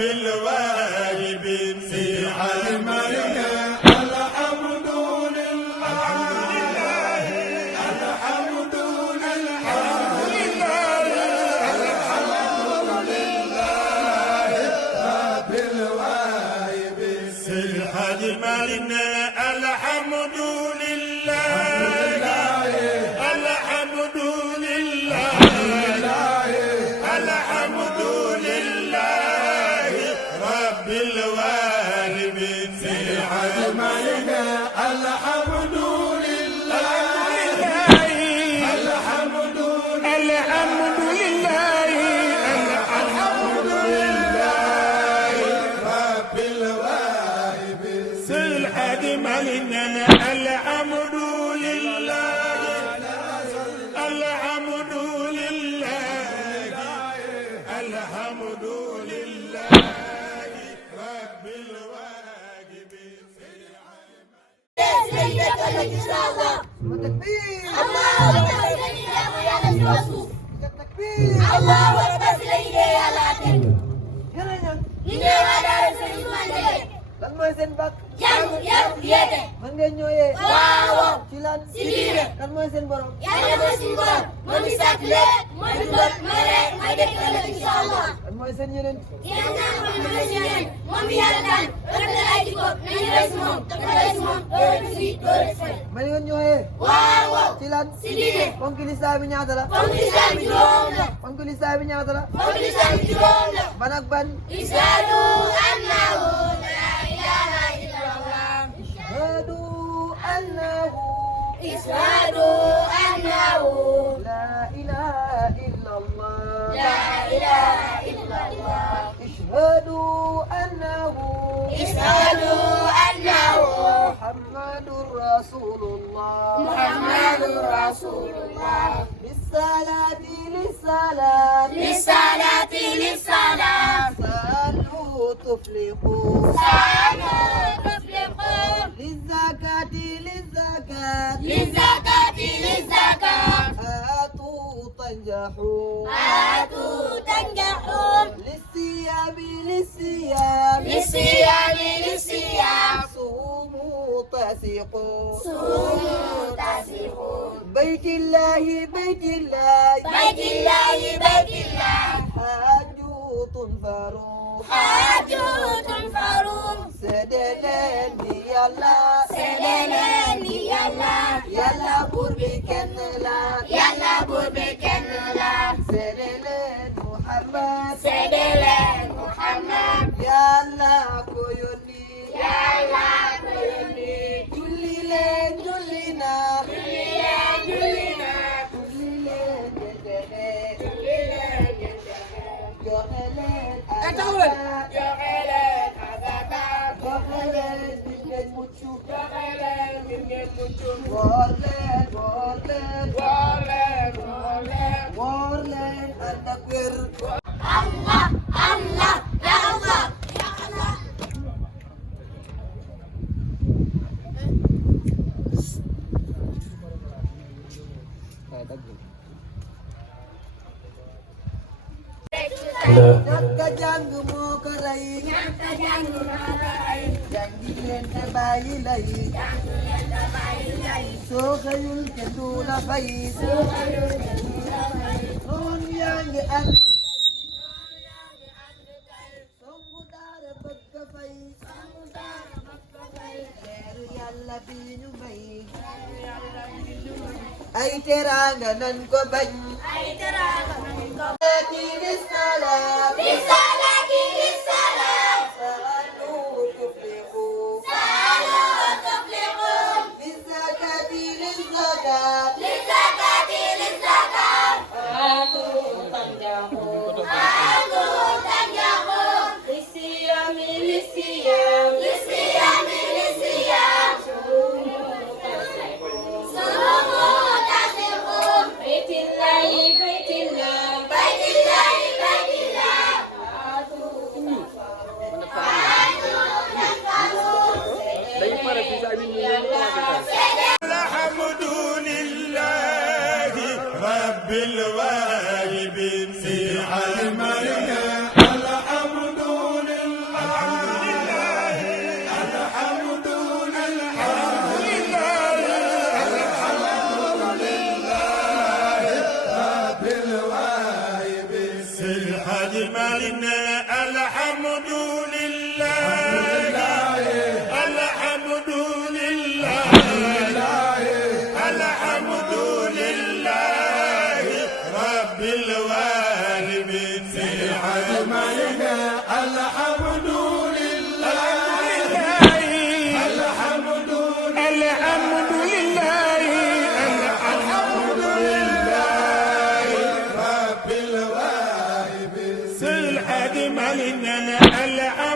الواهبين في الملك الحمد لله الحمد لله رب الواهبين في الملك الحمد لله الحمد لله الحمد لله رب الواهبين في الملك الحمد لله الحمد لله الحمد لله رب الواهبين في الملك الحمد لله الحمد لله الحمد لله رب الواهبين سيدك لك الله والتكبير الله أكبر سيدنا يا رسول التكبير الله أكبر سيدنا يا لاتين jërëjëf إني وعلى رسول الله lan mooy seen bàkk jàng yar yeete man ngeen ñooyee waaw ci lan si diine kan mooy seen borom yàlla mooy suñu borom moo ñu sàkk lépp moo dugal mooy rey mooy dëkk ëllëg incha allah kan mooy seen yeneen yéen ñaa xam ne mooy si yéen moom mi yàlla daan rafetal ay jikko nañu roy si moom te roy si moom doole du fi doole du fay man ngeen ñooyee waaw ci lan si diine ponk lislaam bi ñaata la fonk lislaam bi juróom la ponk lislaam bi ñaata la fonk lislaam bi juróom la ban ak ban ishhadu annahu la ilaha illallah ashhadu annahu ishhadu annahu la ilaha illallah la ilaha illallah ashhadu annahu ishhadu annahu muhammadur rasulullah muhammadur rasulullah bisalati lisalat للصلاة للصلاة صلوا تفلحوا صلوا تفلحوا للزكاة للزكاة للزكاة للزكاة آتوا تنجحوا آتوا تنجحوا للصيام للصيام للصيام للصيام صوموا تسقوا صوموا تسيحوا بيت الله بيت الله بيت الله بيت الله حاج تنفروا حاج تنفروا سدلني يلا سلالني يلا يلا قربي كنلا يلا بربك النلا سدلن محمد سيدنا محمد يلا كويوني يلا كلني julli leen julli naa جلنا julli leen jëndee joxe leen azaka joxe leen ngir ngeen mucc woor leen woor leen ànd ak wér الله الله يا الله يا الله ñàkk a jàng moo ko rey ñàkk a jàng moo ko rey jàngi leen te bàyyi lay jàng leen te bàyyi lay soo xëyul kenn du la fay soo xëyul kenn du la fay noon yaa ngi ànd noonu yaa ngi ànd tey songu daara bëgg a fay sangu daara bëgg a fay leeru yàlla bi ñu may yàlla bi ñu may ay teraanga nan ko bañ ay teraanga nañ ko للصلاة للصلاة للصلاة صلوا تفلحوا صلوا تفلحوا للزكاة للزكاة للزكاة للزكاة آتوا تنجحوا آتوا تنجحوا للصيام للصيام للصيام للصيام صوموا تسقوا صوموا تسقوا بيت الله بيت الله بيت الله بيت الله آتوا الحمد لله رب الواهبين في الملك الحمد لله الحاج مالنا الحمد لله الحمد لله الحمد لله رب العالمين في الحاج مالنا الحمد لله الحمد لله الحمد لله رب العالمين في الحاج مالنا الحمد